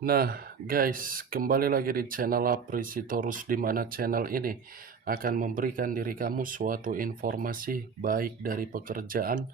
Nah, guys, kembali lagi di channel Aprisitorus, di mana channel ini akan memberikan diri kamu suatu informasi baik dari pekerjaan,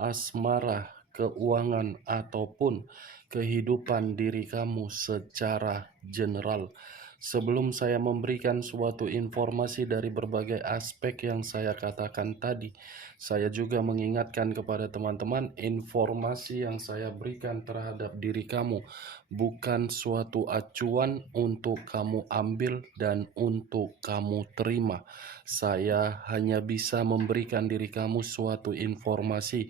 asmara, keuangan, ataupun kehidupan diri kamu secara general. Sebelum saya memberikan suatu informasi dari berbagai aspek yang saya katakan tadi, saya juga mengingatkan kepada teman-teman, informasi yang saya berikan terhadap diri kamu bukan suatu acuan untuk kamu ambil dan untuk kamu terima. Saya hanya bisa memberikan diri kamu suatu informasi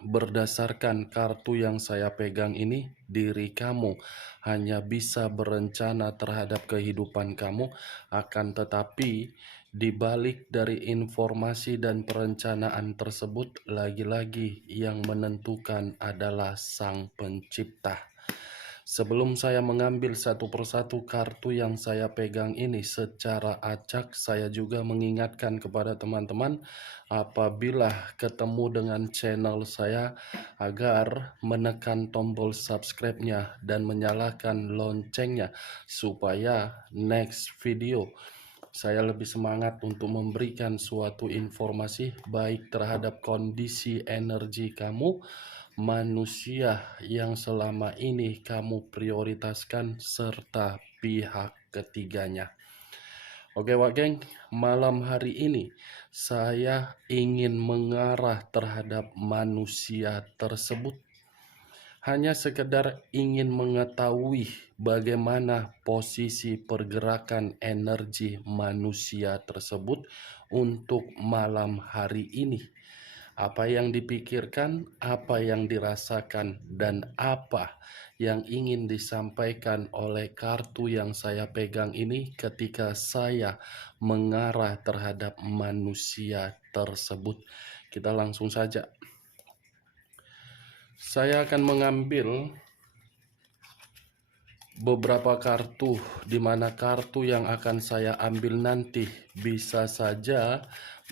berdasarkan kartu yang saya pegang ini. Diri kamu hanya bisa berencana terhadap kehidupan kamu, akan tetapi di balik dari informasi dan perencanaan tersebut, lagi-lagi yang menentukan adalah Sang Pencipta. Sebelum saya mengambil satu persatu kartu yang saya pegang ini secara acak, saya juga mengingatkan kepada teman-teman apabila ketemu dengan channel saya agar menekan tombol subscribe-nya dan menyalakan loncengnya supaya next video saya lebih semangat untuk memberikan suatu informasi baik terhadap kondisi energi kamu, manusia yang selama ini kamu prioritaskan, serta pihak ketiganya. Oke Wak Geng, malam hari ini saya ingin mengarah terhadap manusia tersebut. Hanya sekedar ingin mengetahui bagaimana posisi pergerakan energi manusia tersebut untuk malam hari ini. Apa yang dipikirkan, apa yang dirasakan, dan apa yang ingin disampaikan oleh kartu yang saya pegang ini ketika saya mengarah terhadap manusia tersebut. Kita langsung saja. Saya akan mengambil beberapa kartu, di mana kartu yang akan saya ambil nanti bisa saja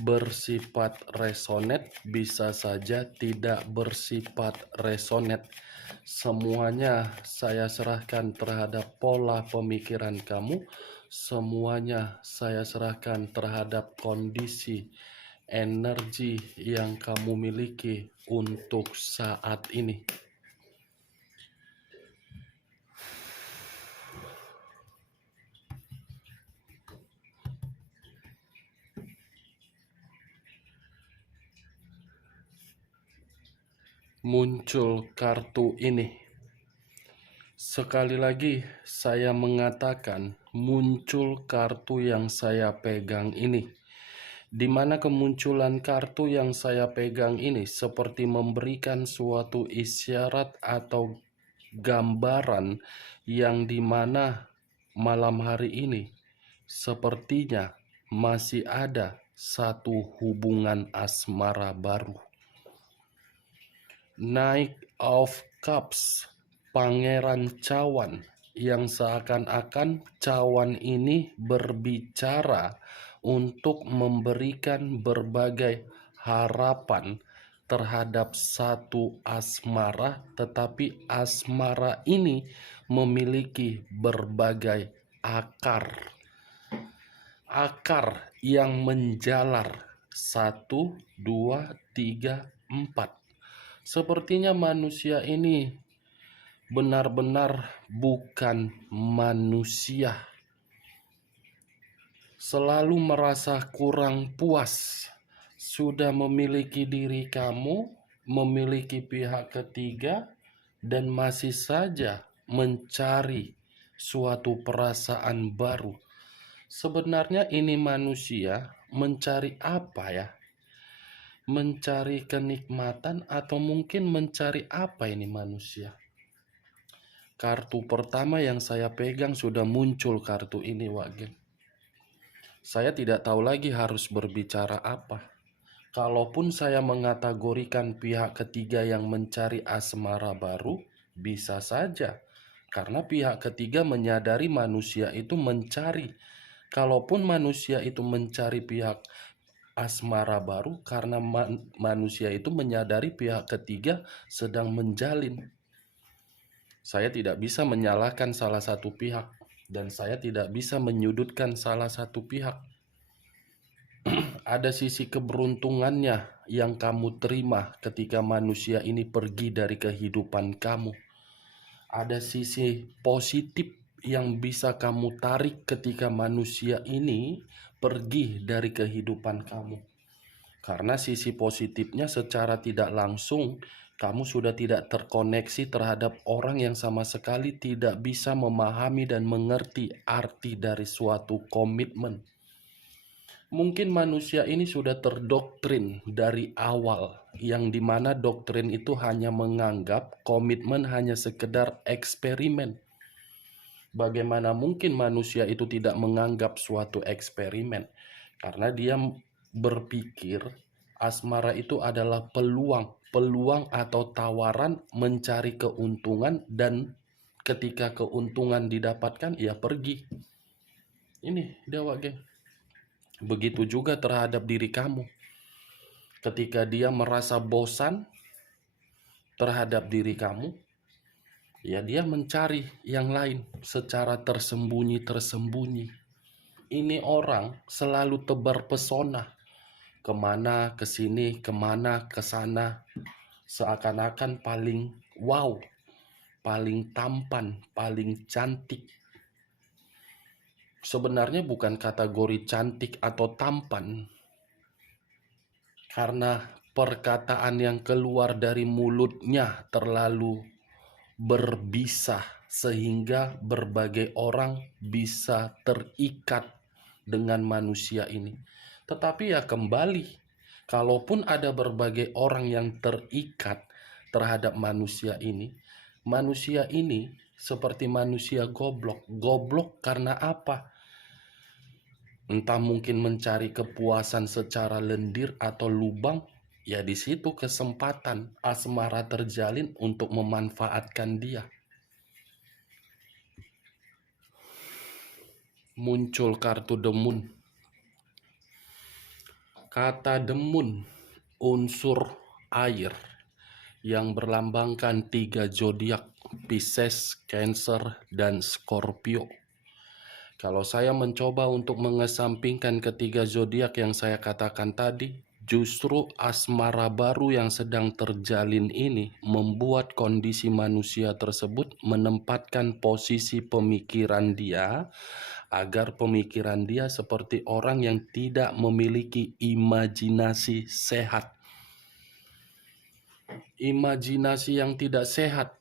bersifat resonate, bisa saja tidak bersifat resonate. Semuanya saya serahkan terhadap pola pemikiran kamu, semuanya saya serahkan terhadap kondisi energi yang kamu miliki untuk saat ini. Muncul kartu ini. Sekali lagi saya mengatakan muncul kartu yang saya pegang ini. Di mana kemunculan kartu yang saya pegang ini seperti memberikan suatu isyarat atau gambaran yang dimana malam hari ini sepertinya masih ada satu hubungan asmara baru. Knight of Cups, Pangeran Cawan, yang seakan-akan cawan ini berbicara untuk memberikan berbagai harapan terhadap satu asmara, tetapi asmara ini memiliki berbagai akar yang menjalar 1, 2, 3, 4. Sepertinya manusia ini benar-benar bukan manusia. Selalu merasa kurang puas. Sudah memiliki diri kamu, memiliki pihak ketiga, dan masih saja mencari suatu perasaan baru. Sebenarnya ini manusia mencari apa ya? Mencari kenikmatan atau mungkin mencari apa ini manusia? Kartu pertama yang saya pegang sudah muncul kartu ini, Wak. Saya tidak tahu lagi harus berbicara apa. Kalaupun saya mengategorikan pihak ketiga yang mencari asmara baru, bisa saja. Karena pihak ketiga menyadari manusia itu mencari. Kalaupun manusia itu mencari pihak asmara baru, karena manusia itu menyadari pihak ketiga sedang menjalin. Saya tidak bisa menyalahkan salah satu pihak, dan saya tidak bisa menyudutkan salah satu pihak. Ada sisi keberuntungannya yang kamu terima ketika manusia ini pergi dari kehidupan kamu. Ada sisi positif yang bisa kamu tarik ketika manusia ini pergi dari kehidupan kamu. Karena sisi positifnya secara tidak langsung kamu sudah tidak terkoneksi terhadap orang yang sama sekali tidak bisa memahami dan mengerti arti dari suatu komitmen. Mungkin manusia ini sudah terdoktrin dari awal, yang dimana doktrin itu hanya menganggap komitmen hanya sekedar eksperimen. Bagaimana mungkin manusia itu tidak menganggap suatu eksperimen? Karena dia berpikir asmara itu adalah peluang atau tawaran mencari keuntungan, dan ketika keuntungan didapatkan, ia pergi. Ini Dewa Geng. Begitu juga terhadap diri kamu. Ketika dia merasa bosan terhadap diri kamu, ya dia mencari yang lain secara tersembunyi-tersembunyi. Ini orang selalu tebar pesona. Kemana, kesini, kemana, kesana. Seakan-akan paling wow, paling tampan, paling cantik. Sebenarnya bukan kategori cantik atau tampan, karena perkataan yang keluar dari mulutnya terlalu berbisa sehingga berbagai orang bisa terikat dengan manusia ini. Tetapi ya kembali, kalaupun ada berbagai orang yang terikat terhadap manusia ini seperti manusia goblok. Goblok karena apa? Entah mungkin mencari kepuasan secara lendir atau lubang, ya di situ kesempatan asmara terjalin untuk memanfaatkan dia. Muncul kartu demun. Kata demun, unsur air yang berlambangkan 3 zodiak, Pisces, Cancer, dan Scorpio. Kalau saya mencoba untuk mengesampingkan ketiga zodiak yang saya katakan tadi, justru asmara baru yang sedang terjalin ini membuat kondisi manusia tersebut menempatkan posisi pemikiran dia agar pemikiran dia seperti orang yang tidak memiliki imajinasi sehat. Imajinasi yang tidak sehat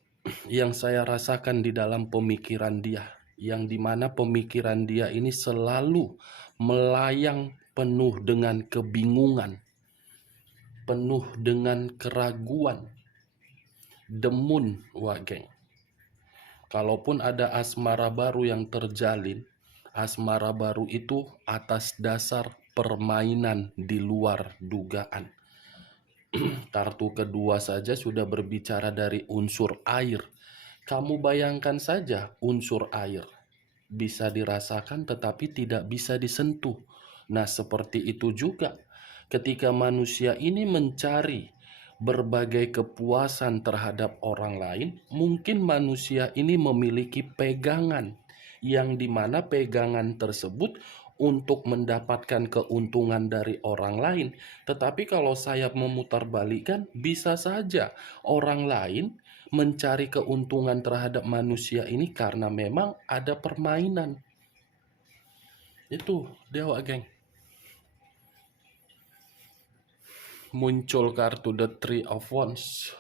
yang saya rasakan di dalam pemikiran dia, yang dimana pemikiran dia ini selalu melayang penuh dengan kebingungan, penuh dengan keraguan. Demun, wah geng. Kalaupun ada asmara baru yang terjalin, asmara baru itu atas dasar permainan di luar dugaan. Kartu kedua saja sudah berbicara dari unsur air. Kamu bayangkan saja unsur air. Bisa dirasakan tetapi tidak bisa disentuh. Nah, seperti itu juga ketika manusia ini mencari berbagai kepuasan terhadap orang lain, mungkin manusia ini memiliki pegangan yang dimana pegangan tersebut untuk mendapatkan keuntungan dari orang lain. Tetapi kalau saya memutarbalikkan, bisa saja orang lain mencari keuntungan terhadap manusia ini karena memang ada permainan. Itu Dewa Geng. Muncul kartu The Three of Wands.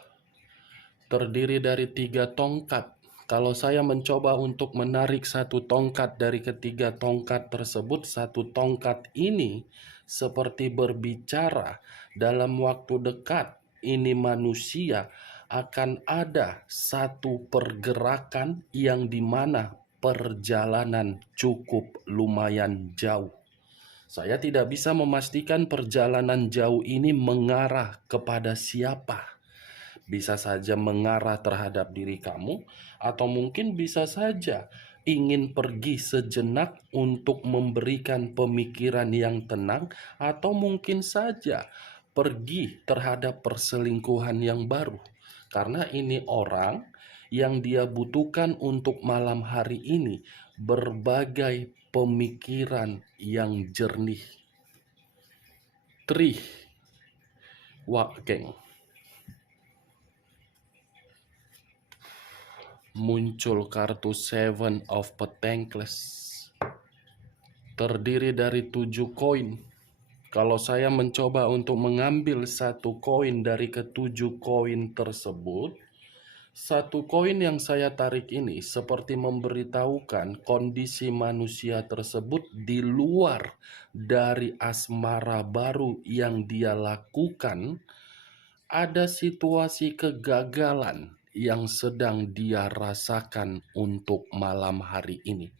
Terdiri dari 3 tongkat. Kalau saya mencoba untuk menarik satu tongkat dari ketiga tongkat tersebut, satu tongkat ini seperti berbicara dalam waktu dekat ini manusia akan ada satu pergerakan yang dimana perjalanan cukup lumayan jauh. Saya tidak bisa memastikan perjalanan jauh ini mengarah kepada siapa. Bisa saja mengarah terhadap diri kamu, atau mungkin bisa saja ingin pergi sejenak untuk memberikan pemikiran yang tenang, atau mungkin saja pergi terhadap perselingkuhan yang baru. Karena ini orang Yang dia butuhkan untuk malam hari ini berbagai pemikiran yang jernih. Tri, Wak Geng. Muncul kartu Seven of Pentacles. Terdiri dari 7 koin. Kalau saya mencoba untuk mengambil satu koin dari ketujuh koin tersebut, satu koin yang saya tarik ini seperti memberitahukan kondisi manusia tersebut di luar dari asmara baru yang dia lakukan. Ada situasi kegagalan yang sedang dia rasakan untuk malam hari ini.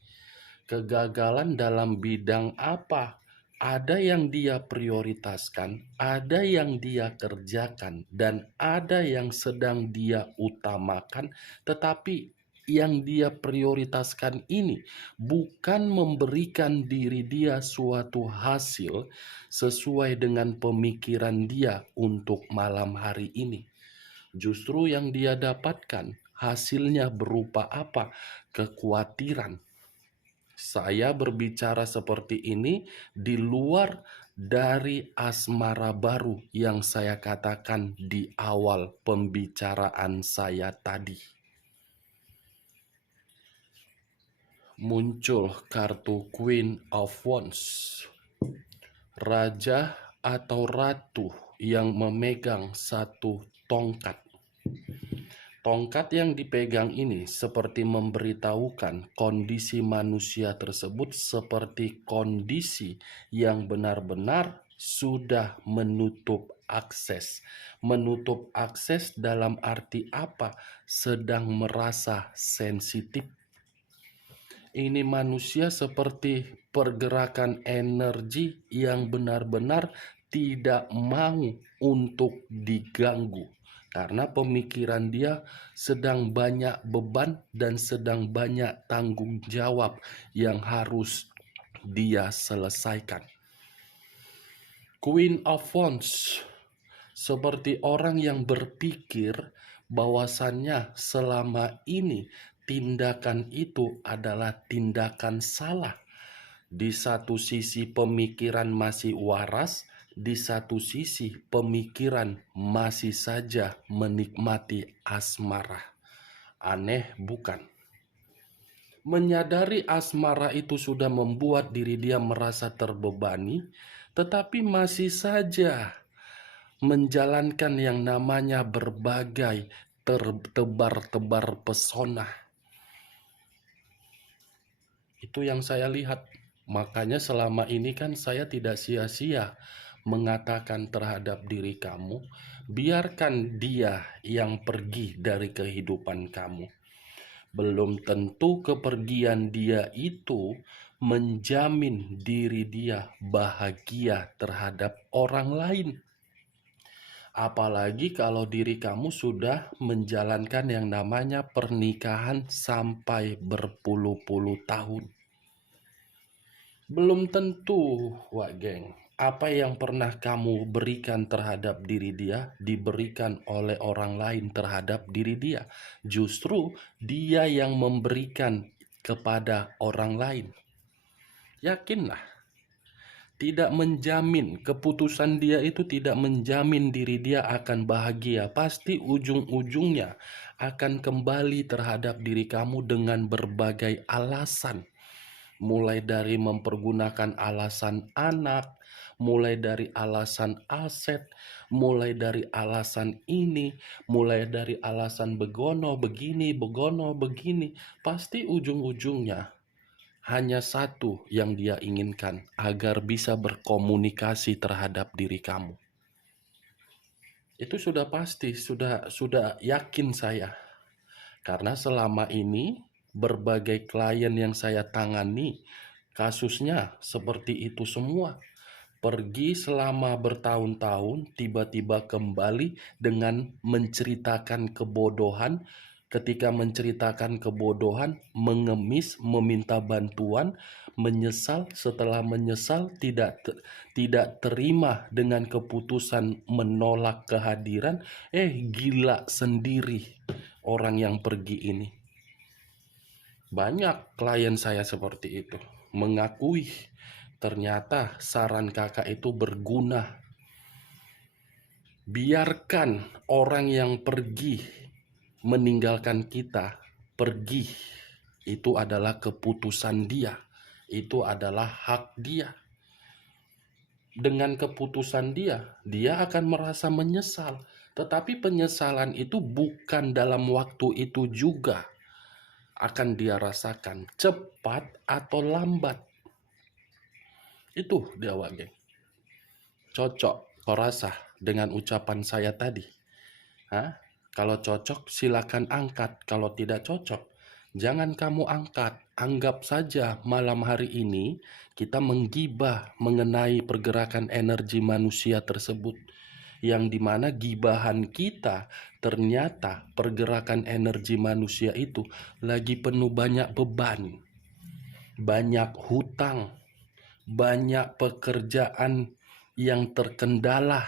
Kegagalan dalam bidang apa? Ada yang dia prioritaskan, ada yang dia kerjakan, dan ada yang sedang dia utamakan, tetapi yang dia prioritaskan ini bukan memberikan diri dia suatu hasil sesuai dengan pemikiran dia untuk malam hari ini. Justru yang dia dapatkan hasilnya berupa apa? Kekhawatiran. Saya berbicara seperti ini di luar dari asmara baru yang saya katakan di awal pembicaraan saya tadi. Muncul kartu Queen of Wands. Raja atau ratu yang memegang satu tongkat. Tongkat yang dipegang ini seperti memberitahukan kondisi manusia tersebut seperti kondisi yang benar-benar sudah menutup akses. Menutup akses dalam arti apa? Sedang merasa sensitif. Ini manusia seperti pergerakan energi yang benar-benar tidak mau untuk diganggu. Karena pemikiran dia sedang banyak beban dan sedang banyak tanggung jawab yang harus dia selesaikan. Queen of Wands seperti orang yang berpikir bahwasannya selama ini tindakan itu adalah tindakan salah. Di satu sisi pemikiran masih waras, di satu sisi pemikiran masih saja menikmati asmara. Aneh bukan? Menyadari asmara itu sudah membuat diri dia merasa terbebani, tetapi masih saja menjalankan yang namanya berbagai tebar-tebar pesona. Itu yang saya lihat. Makanya selama ini kan saya tidak sia-sia mengatakan terhadap diri kamu, biarkan dia yang pergi dari kehidupan kamu. Belum tentu kepergian dia itu menjamin diri dia bahagia terhadap orang lain. Apalagi kalau diri kamu sudah menjalankan yang namanya pernikahan sampai berpuluh-puluh tahun. Belum tentu, Wak Geng, apa yang pernah kamu berikan terhadap diri dia diberikan oleh orang lain terhadap diri dia. Justru dia yang memberikan kepada orang lain. Yakinlah, tidak menjamin, keputusan dia itu tidak menjamin diri dia akan bahagia. Pasti ujung-ujungnya akan kembali terhadap diri kamu dengan berbagai alasan. Mulai dari mempergunakan alasan anak, mulai dari alasan aset, mulai dari alasan ini, mulai dari alasan begono begini, pasti ujung-ujungnya hanya satu yang dia inginkan, agar bisa berkomunikasi terhadap diri kamu. Itu sudah pasti, sudah yakin saya. Karena selama ini berbagai klien yang saya tangani, kasusnya seperti itu semua. Pergi selama bertahun-tahun, tiba-tiba kembali dengan menceritakan kebodohan. Ketika menceritakan kebodohan, mengemis, meminta bantuan, menyesal. Setelah menyesal, tidak terima dengan keputusan menolak kehadiran. Gila sendiri. orang yang pergi ini. Banyak klien saya seperti itu, mengakui ternyata saran kakak itu berguna. Biarkan orang yang pergi meninggalkan kita pergi. Itu adalah keputusan dia. Itu adalah hak dia. Dengan keputusan dia akan merasa menyesal. Tetapi penyesalan itu bukan dalam waktu itu juga akan dia rasakan, cepat atau lambat. Itu dia geng. Cocok kau rasa dengan ucapan saya tadi? Hah? Kalau cocok silakan angkat, kalau tidak cocok jangan kamu angkat. Anggap saja malam hari ini kita menggibah mengenai pergerakan energi manusia tersebut, yang dimana gibahan kita ternyata pergerakan energi manusia itu lagi penuh banyak beban, banyak hutang, banyak pekerjaan yang terkendala,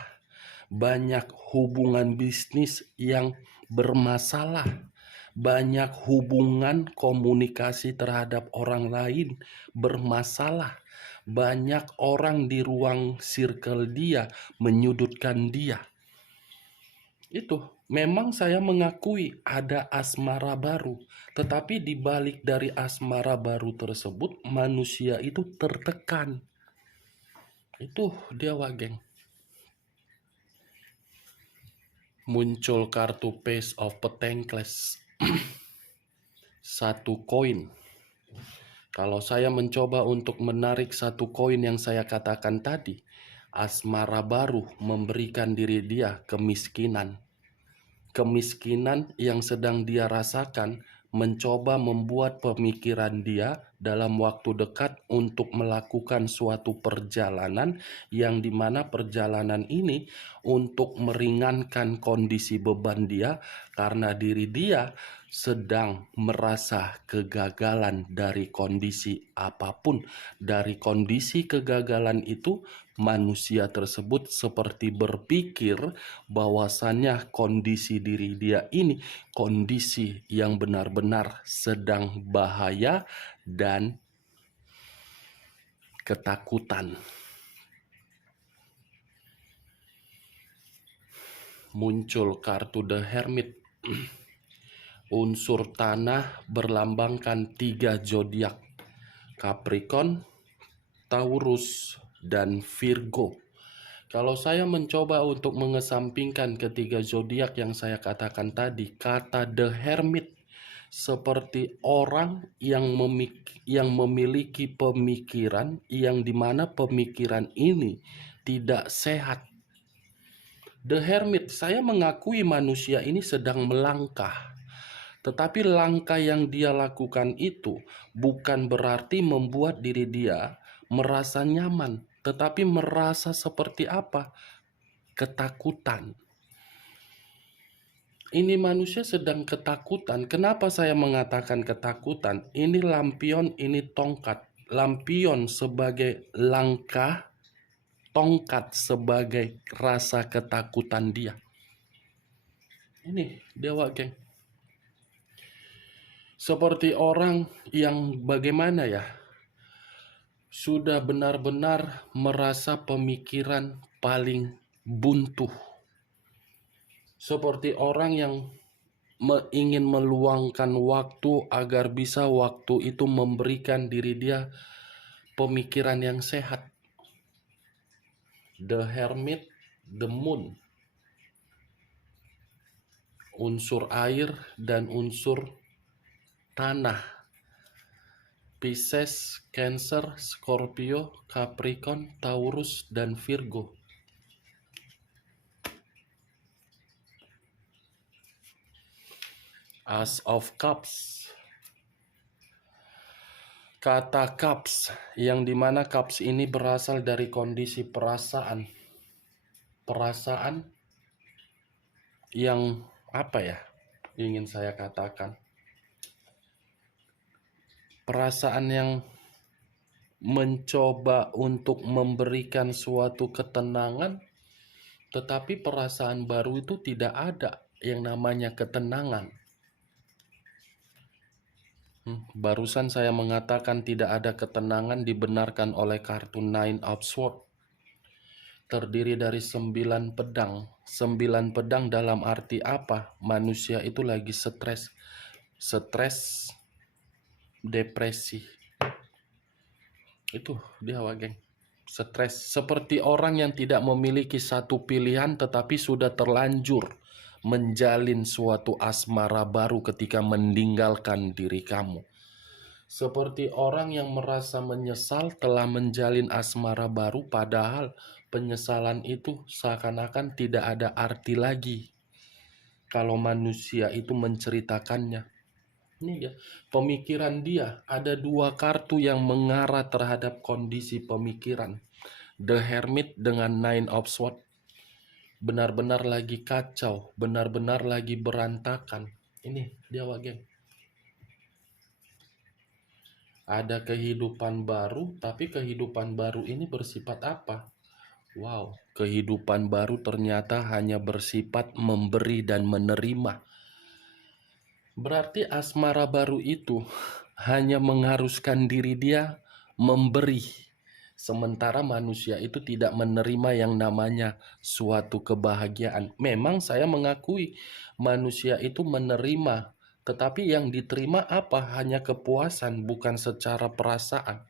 banyak hubungan bisnis yang bermasalah, banyak hubungan komunikasi terhadap orang lain bermasalah, banyak orang di ruang circle dia menyudutkan dia. Itu memang saya mengakui ada asmara baru, tetapi di balik dari asmara baru tersebut manusia itu tertekan. Itu dia geng. Muncul kartu Page of Pentacles. Satu koin. Kalau saya mencoba untuk menarik satu koin yang saya katakan tadi, asmara baru memberikan diri dia kemiskinan. Kemiskinan yang sedang dia rasakan mencoba membuat pemikiran dia dalam waktu dekat untuk melakukan suatu perjalanan, yang dimana perjalanan ini untuk meringankan kondisi beban dia karena diri dia sedang merasa kegagalan dari kondisi apapun. Dari kondisi kegagalan itu manusia tersebut seperti berpikir bahwasannya kondisi diri dia ini kondisi yang benar-benar sedang bahaya dan ketakutan. Muncul kartu The Hermit. Unsur tanah berlambangkan 3 zodiak: Capricorn, Taurus, dan Virgo. Kalau saya mencoba untuk mengesampingkan ketiga zodiak yang saya katakan tadi, kata The Hermit seperti orang yang memiliki pemikiran yang dimana pemikiran ini tidak sehat. The Hermit, saya mengakui manusia ini sedang melangkah. Tetapi langkah yang dia lakukan itu bukan berarti membuat diri dia merasa nyaman, tetapi merasa seperti apa? Ketakutan. Ini manusia sedang ketakutan. Kenapa saya mengatakan ketakutan? Ini lampion, ini tongkat. Lampion sebagai langkah, tongkat sebagai rasa ketakutan dia. Ini dewa geng. Seperti orang yang bagaimana ya, sudah benar-benar merasa pemikiran paling buntu. Seperti orang yang ingin meluangkan waktu agar bisa waktu itu memberikan diri dia pemikiran yang sehat. The Hermit, the Moon. Unsur air dan unsur tanah. Pisces, Cancer, Scorpio, Capricorn, Taurus, dan Virgo. Ace of Cups. Kata cups, yang dimana cups ini berasal dari kondisi perasaan. Perasaan yang apa ya ingin saya katakan? Perasaan yang mencoba untuk memberikan suatu ketenangan, tetapi perasaan baru itu tidak ada yang namanya ketenangan. Barusan saya mengatakan tidak ada ketenangan dibenarkan oleh kartu Nine of Swords. Terdiri dari 9 pedang. 9 pedang dalam arti apa? Manusia itu lagi stres. Stres, depresi. Itu dia, geng. Stres. Seperti orang yang tidak memiliki satu pilihan tetapi sudah terlanjur menjalin suatu asmara baru ketika meninggalkan diri kamu. Seperti orang yang merasa menyesal telah menjalin asmara baru, padahal penyesalan itu seakan-akan tidak ada arti lagi kalau manusia itu menceritakannya. Ini ya, pemikiran dia. Ada 2 kartu yang mengarah terhadap kondisi pemikiran. The Hermit dengan Nine of Swords. Benar-benar lagi kacau, benar-benar lagi berantakan. Ini dia, geng. Ada kehidupan baru, tapi kehidupan baru ini bersifat apa? Wow, kehidupan baru ternyata hanya bersifat memberi dan menerima. Berarti asmara baru itu hanya mengharuskan diri dia memberi. Sementara manusia itu tidak menerima yang namanya suatu kebahagiaan. Memang saya mengakui manusia itu menerima, tetapi yang diterima apa? Hanya kepuasan, bukan secara perasaan.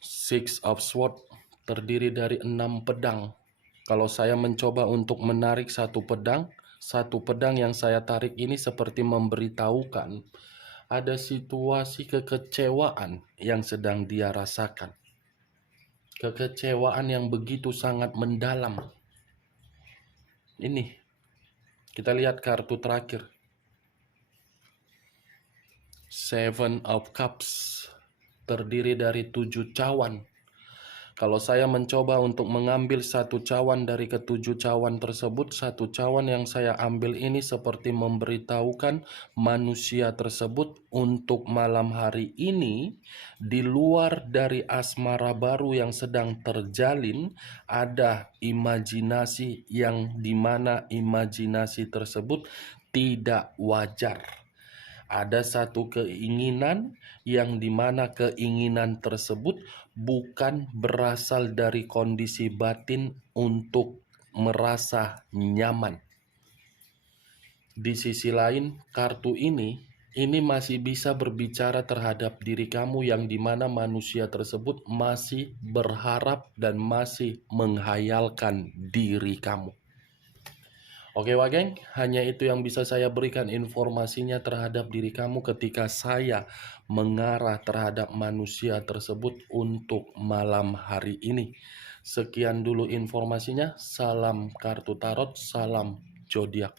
Six of Swords terdiri dari 6 pedang. Kalau saya mencoba untuk menarik satu pedang yang saya tarik ini seperti memberitahukan ada situasi kekecewaan yang sedang dia rasakan. Kekecewaan yang begitu sangat mendalam. Ini, kita lihat kartu terakhir. Seven of Cups terdiri dari 7 cawan. Kalau saya mencoba untuk mengambil satu cawan dari ketujuh cawan tersebut, satu cawan yang saya ambil ini seperti memberitahukan manusia tersebut untuk malam hari ini, di luar dari asmara baru yang sedang terjalin, ada imajinasi yang dimana imajinasi tersebut tidak wajar. Ada satu keinginan yang dimana keinginan tersebut bukan berasal dari kondisi batin untuk merasa nyaman. Di sisi lain, kartu ini masih bisa berbicara terhadap diri kamu yang dimana manusia tersebut masih berharap dan masih menghayalkan diri kamu. Oke, geng, hanya itu yang bisa saya berikan informasinya terhadap diri kamu ketika saya mengarah terhadap manusia tersebut untuk malam hari ini. Sekian dulu informasinya. Salam kartu tarot, salam zodiak.